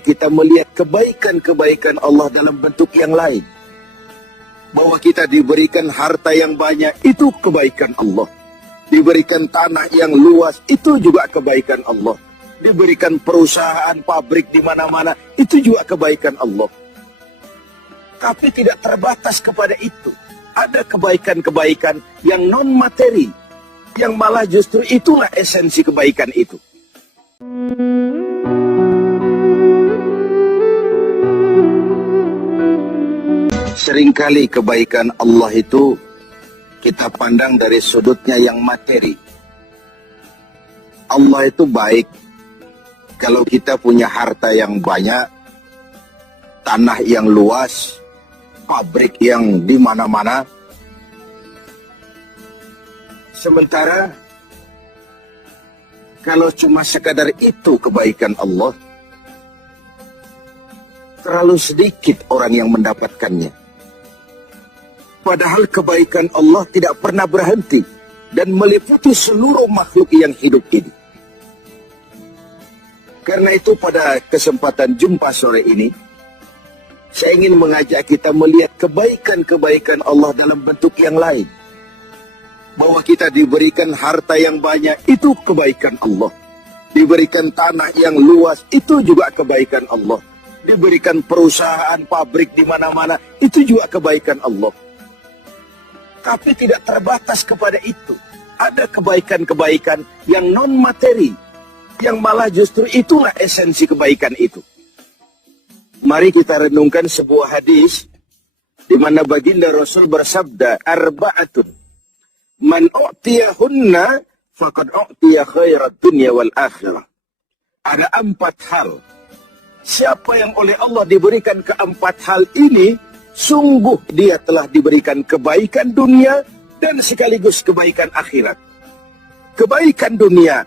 kita melihat kebaikan-kebaikan Allah dalam bentuk yang lain. Bahwa kita diberikan harta yang banyak, itu kebaikan Allah. Diberikan tanah yang luas, itu juga kebaikan Allah. Diberikan perusahaan, pabrik di mana-mana, itu juga kebaikan Allah. Tapi tidak terbatas kepada itu. Ada kebaikan-kebaikan yang non-materi, yang malah justru itulah esensi kebaikan itu. Seringkali kebaikan Allah itu kita pandang dari sudutnya yang materi. Allah itu baik kalau kita punya harta yang banyak, tanah yang luas, pabrik yang di mana-mana. Sementara kalau cuma sekadar itu kebaikan Allah, terlalu sedikit orang yang mendapatkannya. Padahal kebaikan Allah tidak pernah berhenti dan meliputi seluruh makhluk yang hidup ini. Karena itu pada kesempatan jumpa sore ini, saya ingin mengajak kita melihat kebaikan-kebaikan Allah dalam bentuk yang lain. Bahwa kita diberikan harta yang banyak, itu kebaikan Allah. Diberikan tanah yang luas, itu juga kebaikan Allah. Diberikan perusahaan, pabrik di mana-mana, itu juga kebaikan Allah. Tapi tidak terbatas kepada itu. Ada kebaikan-kebaikan yang non-materi, yang malah justru itulah esensi kebaikan itu. Mari kita renungkan sebuah hadis di mana baginda Rasul bersabda, arba'atun man u'tiyahunna faqad u'tiya khairat dunya wal akhirah. Ada 4 hal. Siapa yang oleh Allah diberikan keempat hal ini, sungguh dia telah diberikan kebaikan dunia dan sekaligus kebaikan akhirat. Kebaikan dunia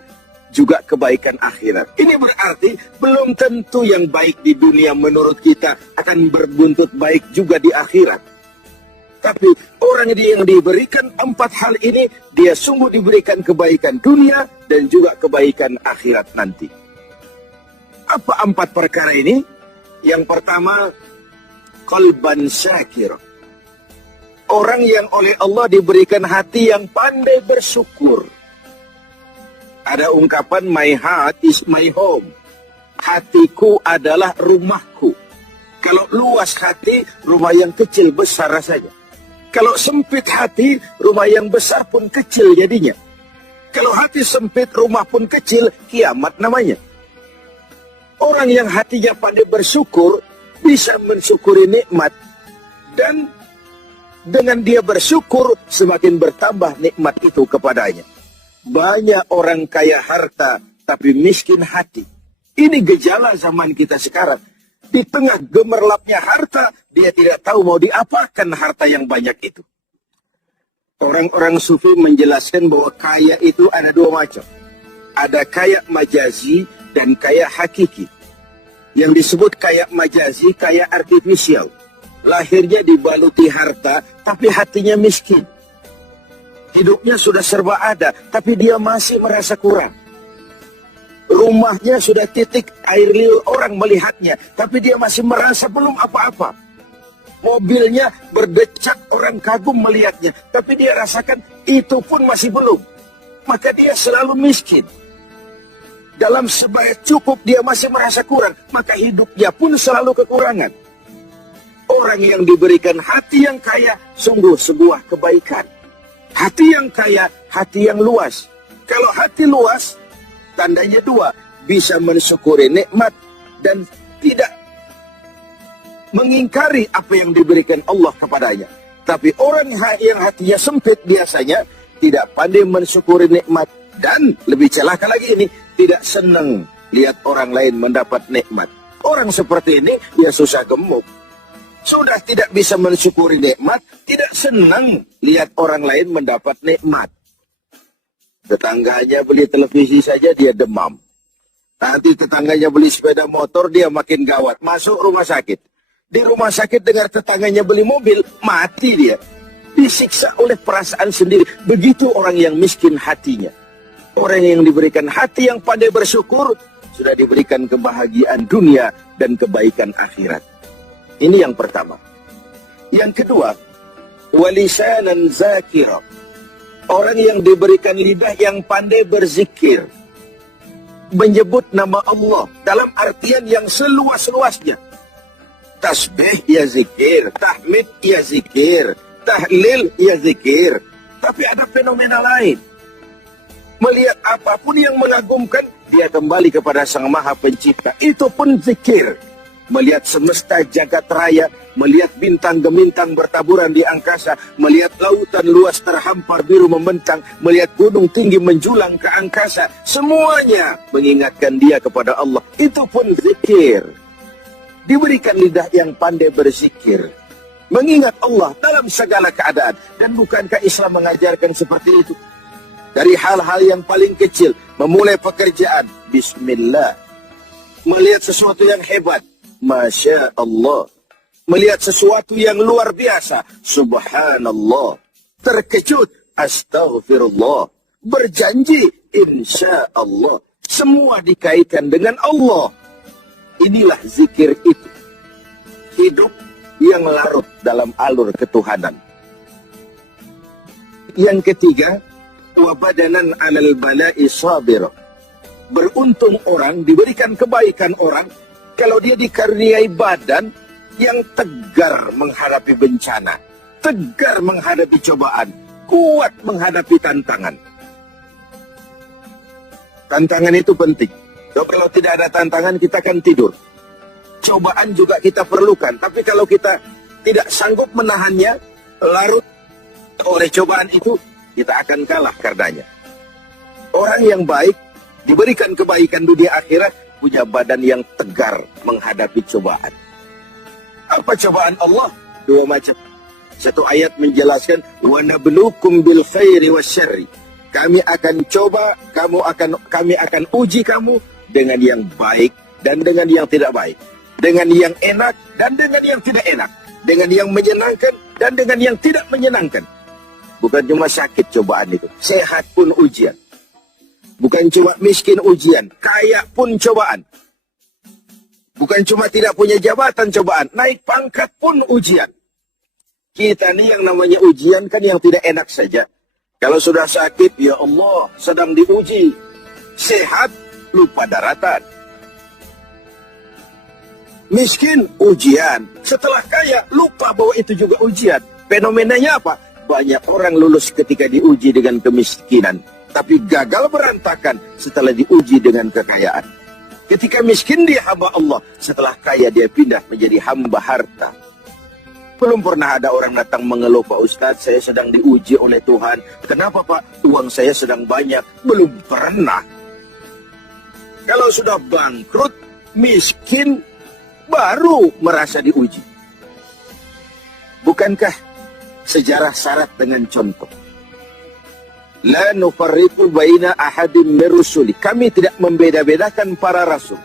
juga kebaikan akhirat. Ini berarti belum tentu yang baik di dunia menurut kita akan berbuntut baik juga di akhirat. Tapi orang yang diberikan 4 hal ini, dia sungguh diberikan kebaikan dunia dan juga kebaikan akhirat nanti. Apa 4 perkara ini? Yang pertama, qalban syakir. Orang yang oleh Allah diberikan hati yang pandai bersyukur. Ada ungkapan, my heart is my home. Hatiku adalah rumahku. Kalau luas hati, rumah yang kecil besar rasanya. Kalau sempit hati, rumah yang besar pun kecil jadinya. Kalau hati sempit, rumah pun kecil, kiamat namanya. Orang yang hatinya pandai bersyukur, bisa mensyukuri nikmat. Dan dengan dia bersyukur, semakin bertambah nikmat itu kepadanya. Banyak orang kaya harta, tapi miskin hati. Ini gejala zaman kita sekarang. Di tengah gemerlapnya harta, dia tidak tahu mau diapakan harta yang banyak itu. Orang-orang sufi menjelaskan bahwa kaya itu ada 2 macam. Ada kaya majazi dan kaya hakiki. Yang disebut kaya majazi, kaya artifisial. Lahirnya dibaluti harta, tapi hatinya miskin. Hidupnya sudah serba ada, tapi dia masih merasa kurang. Rumahnya sudah titik air liur orang melihatnya, tapi dia masih merasa belum apa-apa. Mobilnya berdecak orang kagum melihatnya, tapi dia rasakan itu pun masih belum. Maka dia selalu miskin. Dalam sebaya cukup dia masih merasa kurang, maka hidupnya pun selalu kekurangan. Orang yang diberikan hati yang kaya, sungguh sebuah kebaikan. Hati yang kaya, hati yang luas. Kalau hati luas, tandanya 2, bisa mensyukuri nikmat dan tidak mengingkari apa yang diberikan Allah kepadanya. Tapi orang yang hatinya sempit biasanya tidak pandai mensyukuri nikmat. Dan lebih celaka lagi ini, tidak senang lihat orang lain mendapat nikmat. Orang seperti ini, ya susah gemuk. Sudah tidak bisa mensyukuri nikmat, tidak senang lihat orang lain mendapat nikmat. Tetangganya beli televisi saja dia demam. Nanti tetangganya beli sepeda motor, dia makin gawat. Masuk rumah sakit. Di rumah sakit dengar tetangganya beli mobil, mati dia. Disiksa oleh perasaan sendiri. Begitu orang yang miskin hatinya. Orang yang diberikan hati yang pandai bersyukur, sudah diberikan kebahagiaan dunia dan kebaikan akhirat. Ini yang pertama. Yang kedua, walisanan zakira. Orang yang diberikan lidah yang pandai berzikir, menyebut nama Allah dalam artian yang seluas-luasnya. Tasbih ya zikir, tahmid ya zikir, tahlil ya zikir. Tapi ada fenomena lain. Melihat apapun yang mengagumkan, dia kembali kepada Sang Maha Pencipta. Itu pun zikir. Melihat semesta jagat raya, melihat bintang gemintang bertaburan di angkasa, melihat lautan luas terhampar biru membentang, melihat gunung tinggi menjulang ke angkasa, semuanya mengingatkan dia kepada Allah. Itu pun zikir. Diberikan lidah yang pandai berzikir, mengingat Allah dalam segala keadaan. Dan bukankah Islam mengajarkan seperti itu? Dari hal-hal yang paling kecil, memulai pekerjaan, bismillah. Melihat sesuatu yang hebat, Masya Allah. Melihat sesuatu yang luar biasa, subhanallah. Terkejut, astaghfirullah. Berjanji, insya Allah. Semua dikaitkan dengan Allah. Inilah zikir itu. Hidup yang larut dalam alur ketuhanan. Yang ketiga, wabadanan alal bala'i sabir. Beruntung orang, diberikan kebaikan orang, kalau dia dikaruniai badan yang tegar menghadapi bencana, tegar menghadapi cobaan, kuat menghadapi tantangan. Tantangan itu penting. So, kalau tidak ada tantangan, kita akan tidur. Cobaan juga kita perlukan. Tapi kalau kita tidak sanggup menahannya, larut oleh cobaan itu, kita akan kalah karenanya. Orang yang baik, diberikan kebaikan dunia akhirat, punya badan yang tegar menghadapi cobaan. Apa cobaan Allah? Dua macam. Satu ayat menjelaskan, wa nabluukum bil khairi wasyarri. Kami akan coba, kami akan uji kamu dengan yang baik dan dengan yang tidak baik, dengan yang enak dan dengan yang tidak enak, dengan yang menyenangkan dan dengan yang tidak menyenangkan. Bukan cuma sakit cobaan itu, sehat pun ujian. Bukan cuma miskin ujian, kaya pun cobaan. Bukan cuma tidak punya jabatan cobaan, naik pangkat pun ujian. Kita nih yang namanya ujian kan yang tidak enak saja. Kalau sudah sakit, ya Allah, sedang diuji. Sehat, lupa daratan. Miskin, ujian. Setelah kaya, lupa bahwa itu juga ujian. Fenomenanya apa? Banyak orang lulus ketika diuji dengan kemiskinan, tapi gagal berantakan setelah diuji dengan kekayaan. Ketika miskin dia hamba Allah, setelah kaya dia pindah menjadi hamba harta. Belum pernah ada orang datang mengeluh, Pak Ustadz, saya sedang diuji oleh Tuhan. Kenapa Pak? Uang saya sedang banyak. Belum pernah. Kalau sudah bangkrut, miskin, baru merasa diuji. Bukankah sejarah syarat dengan contoh? La nufarriqu baina ahadin min rusuli. Kami tidak membeda-bedakan para rasul.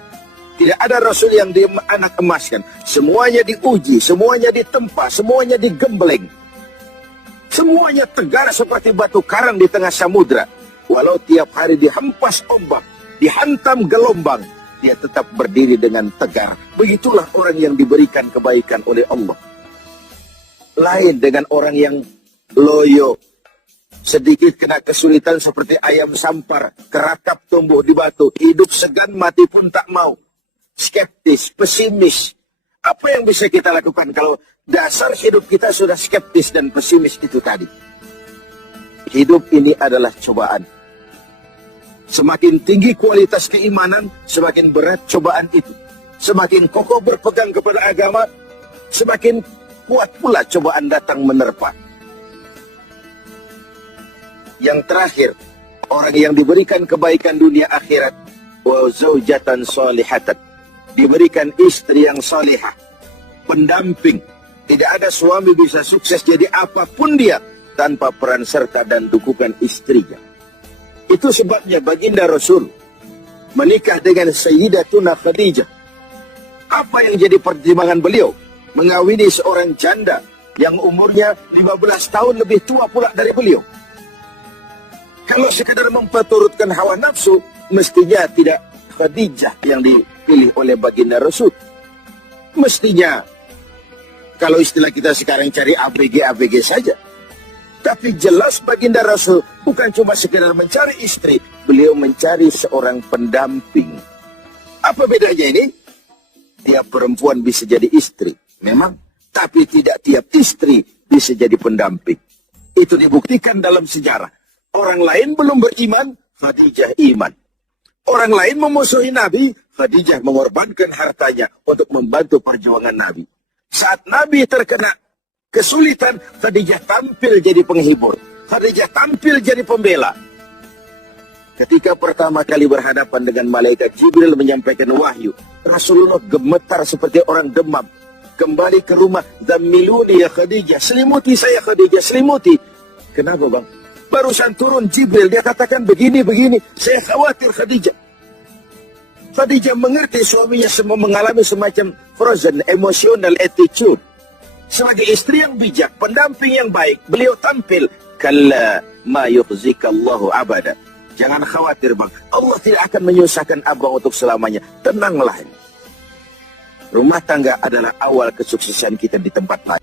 Tidak ada rasul yang dianak emaskan. Semuanya diuji, semuanya ditempa, semuanya digembleng. Semuanya tegar seperti batu karang di tengah samudra. Walau tiap hari dihempas ombak, dihantam gelombang, dia tetap berdiri dengan tegar. Begitulah orang yang diberikan kebaikan oleh Allah. Lain dengan orang yang loyo, sedikit kena kesulitan seperti ayam sampar, kerakap tumbuh di batu, hidup segan mati pun tak mau. Skeptis, pesimis. Apa yang bisa kita lakukan kalau dasar hidup kita sudah skeptis dan pesimis itu tadi? Hidup ini adalah cobaan. Semakin tinggi kualitas keimanan, semakin berat cobaan itu. Semakin kokoh berpegang kepada agama, semakin kuat pula cobaan datang menerpa. Yang terakhir, orang yang diberikan kebaikan dunia akhirat, wa zaujatan salihatan, diberikan istri yang salihah, pendamping. Tidak ada suami bisa sukses jadi apapun dia tanpa peran serta dan dukungan istrinya. Itu sebabnya baginda Rasul menikah dengan Sayyidatuna Khadijah. Apa yang jadi pertimbangan beliau? Mengawini seorang janda yang umurnya 15 tahun lebih tua pula dari beliau. Kalau sekadar memperturutkan hawa nafsu, mestinya tidak Khadijah yang dipilih oleh baginda Rasul. Mestinya, kalau istilah kita sekarang cari ABG saja. Tapi jelas baginda Rasul bukan cuma sekedar mencari istri, beliau mencari seorang pendamping. Apa bedanya ini? Tiap perempuan bisa jadi istri, memang. Tapi tidak tiap istri bisa jadi pendamping. Itu dibuktikan dalam sejarah. Orang lain belum beriman, Khadijah iman. Orang lain memusuhi Nabi, Khadijah mengorbankan hartanya untuk membantu perjuangan Nabi. Saat Nabi terkena kesulitan, Khadijah tampil jadi penghibur. Khadijah tampil jadi pembela. Ketika pertama kali berhadapan dengan malaikat Jibril menyampaikan wahyu, Rasulullah gemetar seperti orang demam. Kembali ke rumah, Zammiluni ya Khadijah, selimuti saya Khadijah, selimuti. Kenapa bang? Barusan turun Jibril, dia katakan begini, saya khawatir Khadijah. Khadijah mengerti suaminya semua mengalami semacam frozen, emotional attitude. Sebagai istri yang bijak, pendamping yang baik, beliau tampil. Kalla ma yukhzikallahu abada. Jangan khawatir bang, Allah tidak akan menyusahkan abang untuk selamanya. Tenanglah. Rumah tangga adalah awal kesuksesan kita di tempat lain.